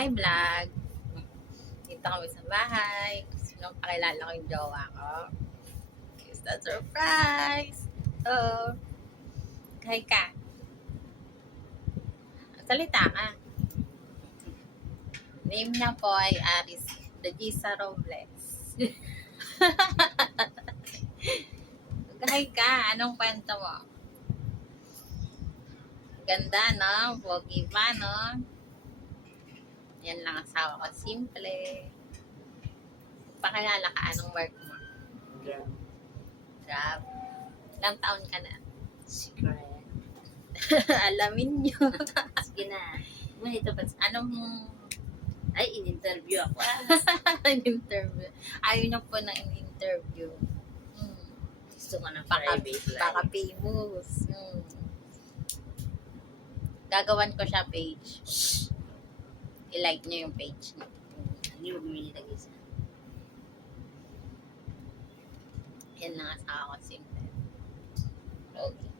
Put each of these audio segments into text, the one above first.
Hi vlog! Dito kami sa bahay. Sinong pakilala ko yung jowa ko? Is that surprise? Oh, hi ka. Salita ka. Name niya po ay Aris Regisa Robles. Hi ka. Anong kwento mo? Ganda, no? Pogi pa, no? Yan lang asawa ko. Simple. Pakilala ka. Anong work mo? Job. Ilang taon ka na? Secret. Alamin nyo. Sige na. Ito ba? Anong Ay, in-interview ako. in-interview? Ayaw niyo po na in-interview. Gusto ko ng Baka private baka life. famous. Gagawan ko siya page. I-like niyo yung page niyo. Hindi mo bumili ng isa. Yan lang asawa ko. Simple. Okay.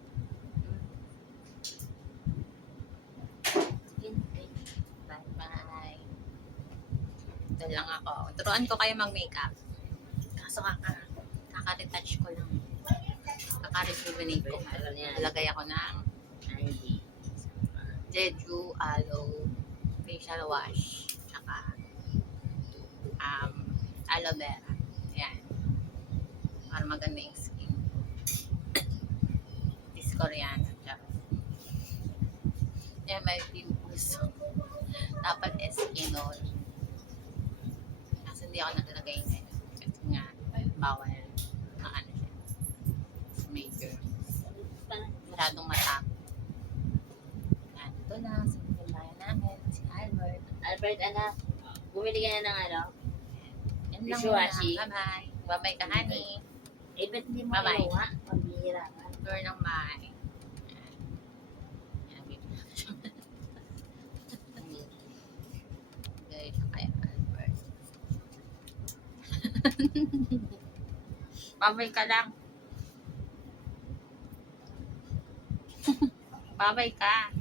Bye. Ito lang ako. Turuan ko kayo mag-makeup. Kaso kaka-retouch ko lang. Kaka-rejuvenate ko. Nalagay ako ng ID. Jeju Aloe facial wash. Tsaka aloe vera. Yan. Para maganda yung skin. This Korean. Yan, may pimples. Dapat eskinol. Kasi hindi ako naglagay ngayon. Kasi nga, bawal na ano siya. Major. Masyadong matap. Yan, ito lang. Sa bayan namin. Si Albert. Albert, anak. Bumili ka na ng ano? Yan lang Dishwashing. muna. Bye-bye. Bye-bye ka, honey. Eh, ba't hindi mo Bye-bye. kinuha? Pambihira ka. Tour ng bahay. Yan, wait. Guys, kay Albert. Babay ka lang. Babay ka.